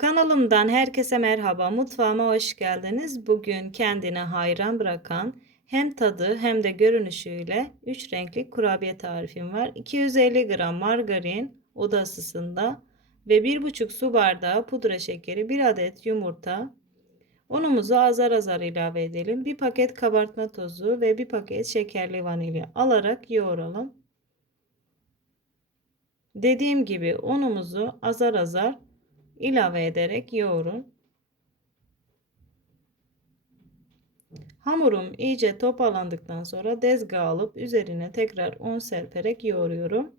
Kanalımdan herkese merhaba. Mutfağıma hoş geldiniz. Bugün kendine hayran bırakan hem tadı hem de görünüşüyle 3 renkli kurabiye tarifim var. 250 gram margarin oda ısısında ve 1,5 su bardağı pudra şekeri, 1 adet yumurta. Unumuzu azar azar ilave edelim. 1 paket kabartma tozu ve 1 paket şekerli vanilya alarak yoğuralım. Dediğim gibi unumuzu azar azar ilave ederek yoğurun. Hamurum iyice toparlandıktan sonra dezgah alıp üzerine tekrar un serperek yoğuruyorum.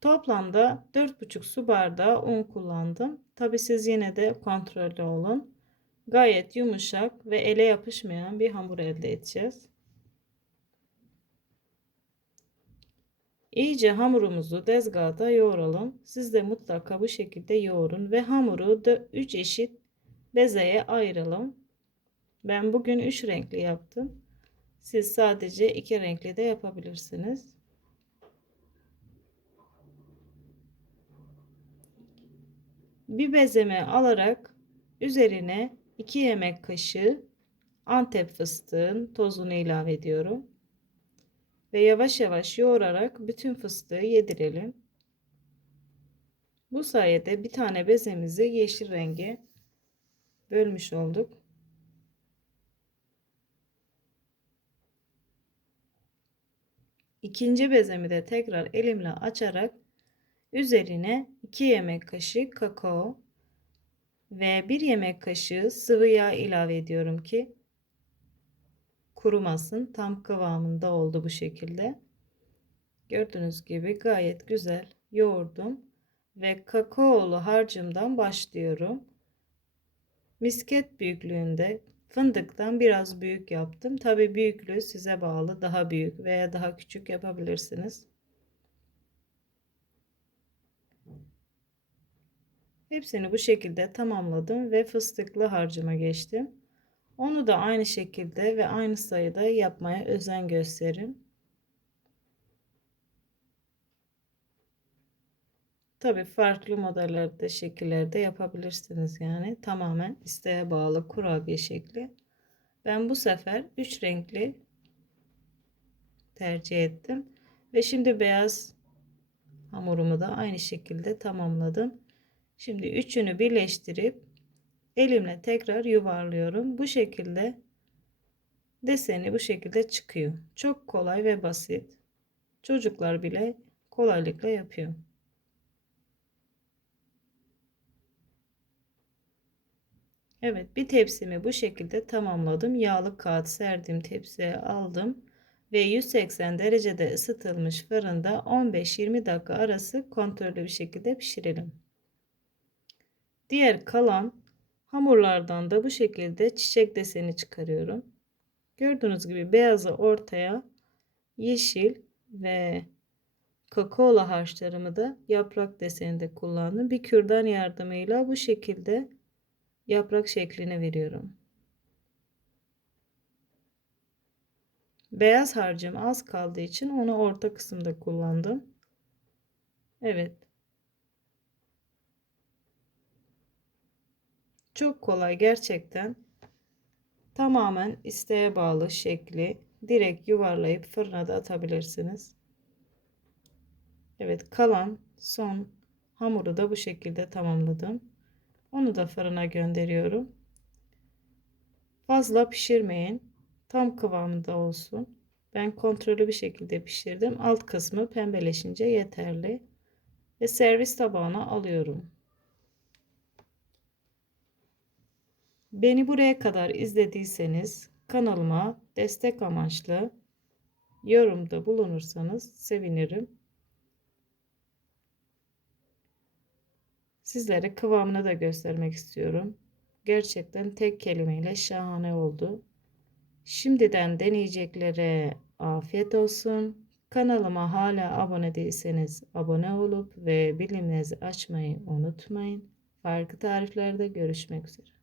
Toplamda 4,5 su bardağı un kullandım. Tabi siz yine de kontrollü olun. Gayet yumuşak ve ele yapışmayan bir hamur elde edeceğiz. İyice hamurumuzu dezgahta yoğuralım. Siz de mutlaka bu şekilde yoğurun ve hamuru da 3 eşit bezeye ayıralım. Ben bugün 3 renkli yaptım. Siz sadece 2 renkli de yapabilirsiniz. Bir bezeme alarak üzerine 2 yemek kaşığı Antep fıstığın tozunu ilave ediyorum ve yavaş yavaş yoğurarak bütün fıstığı yedirelim. Bu sayede bir tane bezemizi yeşil renge bölmüş olduk. İkinci bezemi de tekrar elimle açarak üzerine 2 yemek kaşığı kakao ve 1 yemek kaşığı sıvı yağ ilave ediyorum ki kurumasın. Tam kıvamında oldu bu şekilde. Gördüğünüz gibi gayet güzel yoğurdum ve kakaolu harcımdan başlıyorum. Misket büyüklüğünde fındıktan biraz büyük yaptım. Tabi büyüklüğü size bağlı. Daha büyük veya daha küçük yapabilirsiniz. Hepsini bu şekilde tamamladım ve fıstıklı harcıma geçtim. Onu da aynı şekilde ve aynı sayıda yapmaya özen gösterin. Tabi farklı modellerde, şekillerde yapabilirsiniz yani. Tamamen isteğe bağlı kurabiye şekli. Ben bu sefer 3 renkli tercih ettim. Ve şimdi beyaz hamurumu da aynı şekilde tamamladım. Şimdi üçünü birleştirip elimle tekrar yuvarlıyorum. Bu şekilde deseni bu şekilde çıkıyor. Çok kolay ve basit. Çocuklar bile kolaylıkla yapıyor. Evet bir tepsimi bu şekilde tamamladım. Yağlı kağıt serdim tepsiye aldım ve 180 derecede ısıtılmış fırında 15-20 dakika arası kontrollü bir şekilde pişirelim. Diğer kalan Hamurlardan da bu şekilde çiçek deseni çıkarıyorum. Gördüğünüz gibi beyazı ortaya, yeşil ve kakaolu harçlarımı da yaprak deseninde kullandım. Bir kürdan yardımıyla bu şekilde yaprak şeklini veriyorum. Beyaz harcım az kaldığı için onu orta kısımda kullandım. Evet. Çok kolay gerçekten. Tamamen isteğe bağlı şekli direkt yuvarlayıp fırına da atabilirsiniz. Evet kalan son hamuru da bu şekilde tamamladım. Onu da fırına gönderiyorum. Fazla pişirmeyin. Tam kıvamında olsun. Ben kontrollü bir şekilde pişirdim. Alt kısmı pembeleşince yeterli. Ve servis tabağına alıyorum. Beni buraya kadar izlediyseniz kanalıma destek amaçlı yorumda bulunursanız sevinirim. Sizlere kıvamını da göstermek istiyorum. Gerçekten tek kelimeyle şahane oldu. Şimdiden deneyeceklere afiyet olsun. Kanalıma hala abone değilseniz abone olup ve bilimlerinizi açmayı unutmayın. Farklı tariflerde görüşmek üzere.